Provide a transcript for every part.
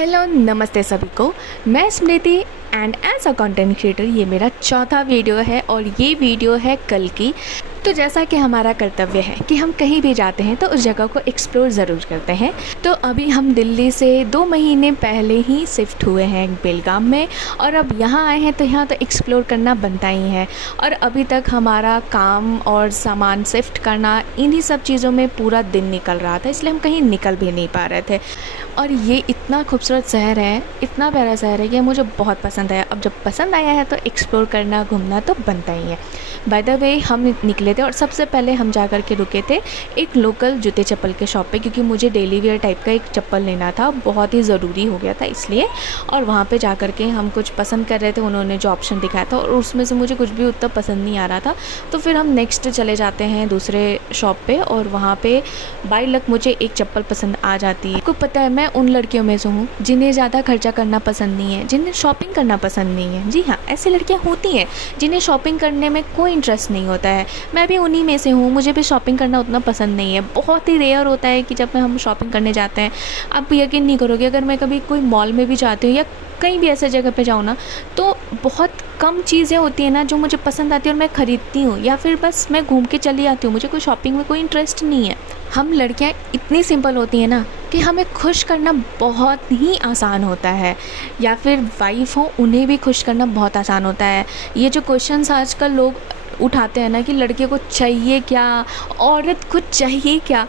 Hello नमस्ते सभी को। मैं Smriti and as a content creator ये मेरा चौथा वीडियो है और ये वीडियो है कल की। तो जैसा कि हमारा कर्तव्य है कि हम कहीं भी जाते हैं तो उस जगह को एक्सप्लोर ज़रूर करते हैं। तो अभी हम दिल्ली से 2 महीने पहले ही शिफ्ट हुए हैं बेलगाम में और अब यहाँ आए हैं तो यहाँ तो एक्सप्लोर करना बनता ही है। और अभी तक हमारा काम और सामान शिफ्ट करना इन्हीं सब चीज़ों में पूरा दिन निकल रहा था, इसलिए हम कहीं निकल भी नहीं पा रहे थे। और ये इतना खूबसूरत शहर है, इतना प्यारा शहर है कि मुझे बहुत पसंद आया। अब जब पसंद आया है तो एक्सप्लोर करना घूमना तो बनता ही है। बाय द वे हम निकले थे और सबसे पहले हम जा कर के रुके थे एक लोकल जूते चप्पल के शॉप पे, क्योंकि मुझे डेली वेयर टाइप का एक चप्पल लेना था, बहुत ही ज़रूरी हो गया था इसलिए। और वहाँ पे जा कर के हम कुछ पसंद कर रहे थे, उन्होंने जो ऑप्शन दिखाया था और उसमें से मुझे कुछ भी उतना पसंद नहीं आ रहा था। तो फिर हम नेक्स्ट चले जाते हैं दूसरे शॉप पे और वहाँ पे बाय लक मुझे एक चप्पल पसंद आ जाती है। आपको पता है मैं उन लड़कियों में से हूँ जिन्हें ज़्यादा खर्चा करना पसंद नहीं है, जिन्हें शॉपिंग करना पसंद नहीं है। जी हाँ, ऐसी लड़कियाँ होती हैं जिन्हें शॉपिंग करने में कोई इंटरेस्ट नहीं होता है। मैं भी उन्हीं में से हूँ, मुझे भी शॉपिंग करना उतना पसंद नहीं है। बहुत ही रेयर होता है कि जब हम शॉपिंग करने जाते हैं। आप यकीन नहीं करोगे, अगर मैं कभी कोई मॉल में भी जाती हूँ या कहीं भी ऐसे जगह पे जाऊँ ना, तो बहुत कम चीज़ें होती हैं ना जो मुझे पसंद आती है और मैं ख़रीदती हूँ, या फिर बस मैं घूम के चली आती हूँ। मुझे कोई शॉपिंग में कोई इंटरेस्ट नहीं है। हम लड़कियाँ इतनी सिंपल होती हैं ना कि हमें खुश करना बहुत ही आसान होता है, या फिर वाइफ हो उन्हें भी खुश करना बहुत आसान होता है। ये जो क्वेश्चंस आजकल लोग उठाते हैं ना कि लड़के को चाहिए क्या, औरत को चाहिए क्या,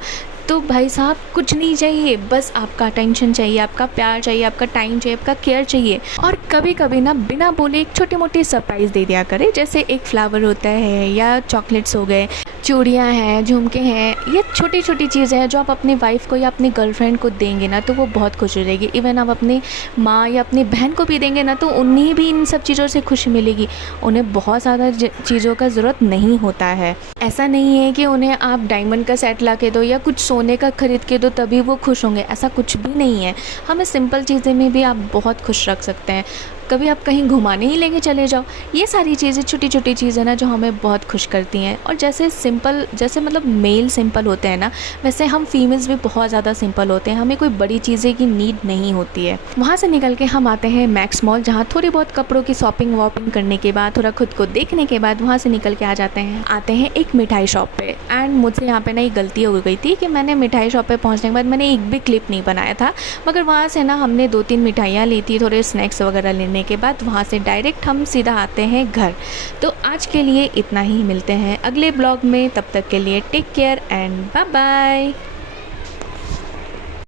तो भाई साहब कुछ नहीं चाहिए, बस आपका अटेंशन चाहिए, आपका प्यार चाहिए, आपका टाइम चाहिए, आपका केयर चाहिए। और कभी कभी ना बिना बोले एक छोटी मोटी सरप्राइज़ दे दिया करे, जैसे एक फ्लावर होता है या चॉकलेट्स हो गए, चूड़ियाँ हैं, झुमके हैं। ये छोटी छोटी चीज़ें हैं जो आप अपनी वाइफ को या अपनी गर्लफ्रेंड को देंगे ना तो वो बहुत खुश हो जाएगी। इवन आप अपनी माँ या अपनी बहन को भी देंगे ना तो उन्हें भी इन सब चीज़ों से खुशी मिलेगी। उन्हें बहुत ज़्यादा चीज़ों का ज़रूरत नहीं होता है। ऐसा नहीं है कि उन्हें आप डायमंड का सेट ला के दो या कुछ सोने का ख़रीद के दो तभी वो खुश होंगे, ऐसा कुछ भी नहीं है। हमें सिंपल चीज़ें में भी आप बहुत खुश रख सकते हैं। कभी आप कहीं घुमाने ही लेके चले जाओ, ये सारी चीज़ें छोटी छोटी चीज़ें ना जो हमें बहुत खुश करती हैं। और जैसे मतलब मेल सिंपल होते हैं ना, वैसे हम फीमेल्स भी बहुत ज़्यादा सिंपल होते हैं। हमें कोई बड़ी चीज़ें की नीड नहीं होती है। वहाँ से निकल के हम आते हैं मैक्स मॉल, जहाँ थोड़ी बहुत कपड़ों की शॉपिंग वॉपिंग करने के बाद, थोड़ा खुद को देखने के बाद वहाँ से निकल के आते हैं एक मिठाई शॉप पे। एंड मुझसे यहाँ पे ना एक गलती हो गई थी कि मैंने मिठाई शॉप पे पहुँचने के बाद मैंने एक भी क्लिप नहीं बनाया था। मगर वहाँ से ना हमने 2-3 मिठाइयाँ ली थी, थोड़े स्नैक्स वगैरह लेने के बाद वहाँ से डायरेक्ट हम सीधा आते हैं घर। तो आज के लिए इतना ही, मिलते हैं अगले ब्लॉग में। तब तक के लिए take care and bye bye.